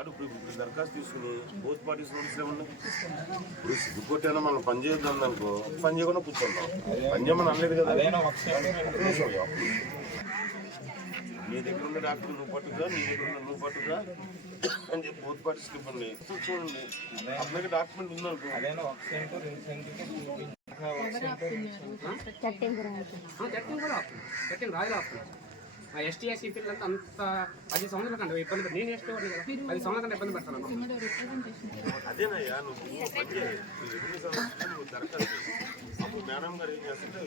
ఇప్పుడు దరఖాస్తు తీసుకుని బోత్ పార్టీస్ నోటీసులు ఏమన్నా ఇప్పుడు సిగ్గుకొట్టైనా మనం పని చేయొద్దాం అనుకో పని చేయకుండా కూర్చుంటాం పని చేయమని అనలేదు కదా. నీ దగ్గర ఉన్న డాక్టర్ నువ్వు పట్టుకురా, నీ దగ్గర ఉన్న నువ్వు పట్టుకురా అని చెప్పి బోత్ పార్టీస్కి ఇవ్వండి. చూడండి అప్పటికే డాక్యుమెంట్ ఉందనుకో ఎస్టీ ఎస్సీ పిల్లలంతా అంత 10 సంవత్సరాల కంటే ఇబ్బంది నేను ఎస్టీ 10 సంవత్సరాల కంటే ఇబ్బంది పెడతాను. అదేనయ్యా నువ్వు దరఖాస్తు అప్పుడు మేడం గారు ఏం చేస్తుంటే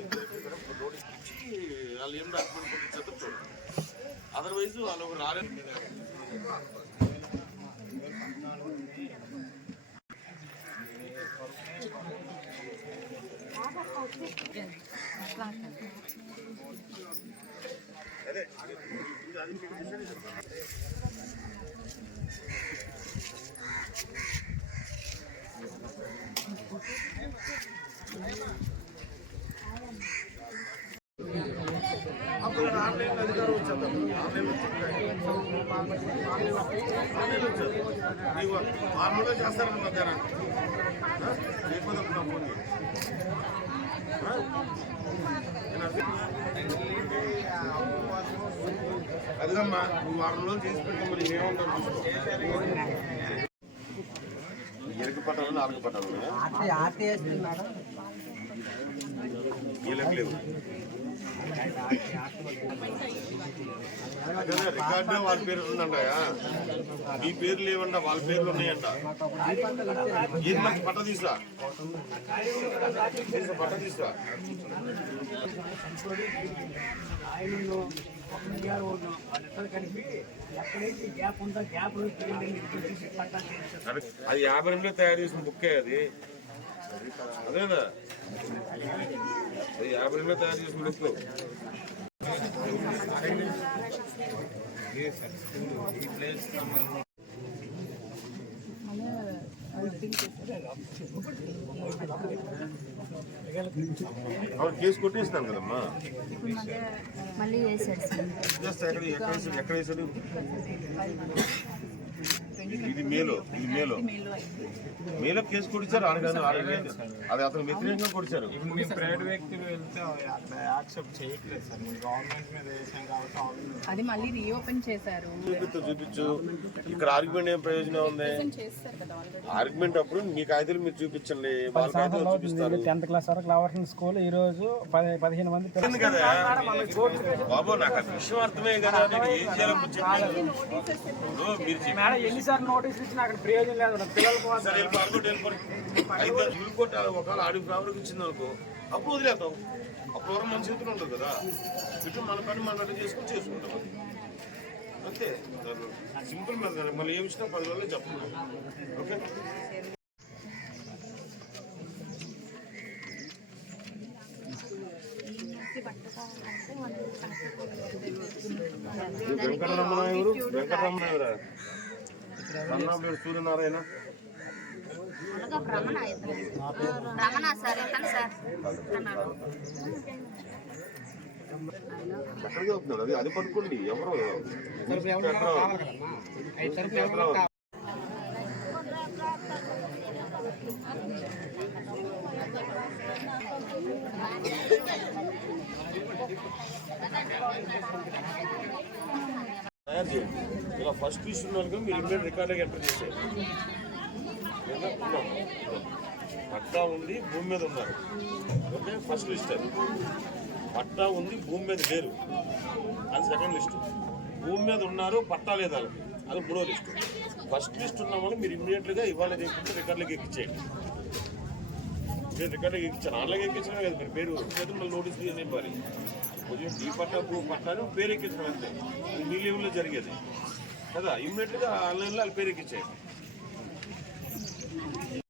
నోటీస్ ఇచ్చి వాళ్ళు ఏం డాక్యుమెంట్ ఇచ్చేదో చూడండి. అదర్వైజ్ వాళ్ళు రాలేదు. అదే అప్పుడు ఆన్లైన్ అధికారం వచ్చారు. ఆన్లైన్ వచ్చారు నీకు నార్మల్గా చేస్తారని మధ్యాహ్నం లేకపోతే ఫోన్ అదిగమ్మా నువ్వు వారం రోజులు చేసి పెట్టాం. మరి ఏమంటారు ఎరుకు పట్టాలు 4 పట్టాలు వీళ్ళకి లేవు. రికార్డు వాళ్ళ పేరు ఉందంటాయా, మీ పేరు లేవంట, వాళ్ళ పేర్లు ఉన్నాయంట. ఏది మంచి పట్ట తీసురా, పట్ట తీసురా. అది 52లో తయారు చేసిన బుక్కే అది. అదేనా అది 52లో తయారు చేసిన బుక్. కేసు కొట్టేస్తాను కదమ్మా. ఎక్కడ వేసాడు? ఇది మేలో కేసు కొట్టించారు. అది అతను వ్యతిరేకంగా కొట్టించారు. ప్రైవేట్ వ్యక్తులు వెళ్తే యాక్సెప్ట్ చేయట్లేదు సార్. గవర్నమెంట్ మీద వేసాం కాబట్టి అది మళ్ళీ రీఓపెన్ చేశారు. చూపించు. ఇక్కడ ఆర్గ్యుమెంట్ ఏం ప్రయోజనం ఉంది? ఆర్గ్యుమెంట్ అప్పుడు మీ కాగితాలు మీరు చూపించండి. వాళ్ళ కాగితాలు చూపిస్తారు. 10th క్లాస్ వరకు రావాల్సిన స్కూల్ ఈ రోజు 15 మంది కదా బాబు. నాకు ఆ విషయం అర్థమే కదా. ఏం చేయాలని మేడం ఎన్నిసార్లు నోటీసులు ఇచ్చినా అక్కడ ప్రయోజనం లేదు. పిల్లలకు కొట్టాలి. ఒకవేళ ఆడికి ప్రాబ్లం ఇచ్చింది అనుకో అప్పుడు వదిలేస్తాం. అప్పుడు ఎవరు మన చేతులు ఉంటుంది కదా. ఇటు మన పని మన చేసుకుంటాం అంతే. సింపుల్ మీద మళ్ళీ ఏమి ఇచ్చినా 10 రోజుల్లో చెప్తున్నాం. ఓకే వెంకటరమణ ఎవరు? సూర్యనారాయణ ఎక్కడికి వెళ్తున్నాడు? అది పట్టుకోండి. ఎవరు తయారు చేయండి. ఇలా ఫస్ట్ లిస్ట్ ఉన్న వాళ్ళకి మీరు ఇమ్మీడియట్ రికార్డుగా ఎంటర్ చేసేది. పట్టా ఉంది, భూమి మీద ఉన్నారు. Okay first list. అది పట్టా ఉంది, భూమి మీద లేరు, అది సెకండ్ లిస్ట్. భూమి మీద ఉన్నారు, పట్టా లేదు వాళ్ళకి, అది 3వ లిస్టు. ఫస్ట్ లిస్ట్ ఉన్న వాళ్ళు మీరు ఇమ్మీడియట్గా ఇవాళ లేకుంటే రికార్డులకు ఎక్కించేయండి. నేను రికార్డులకు ఎక్కించాను. ఆన్లైన్ ఎక్కించడం కదా మీరు పేరు చేతులు మళ్ళీ నోటీస్ తీయని ఇవ్వాలి. కొంచెం ఈ పట్టా భూ పట్టాను పేరు ఎక్కించడం అంతే. మీ లెవెల్లో జరిగేది కదా. ఇమ్మీడియట్గా ఆన్లైన్లో వాళ్ళ పేరు ఎక్కించేయండి.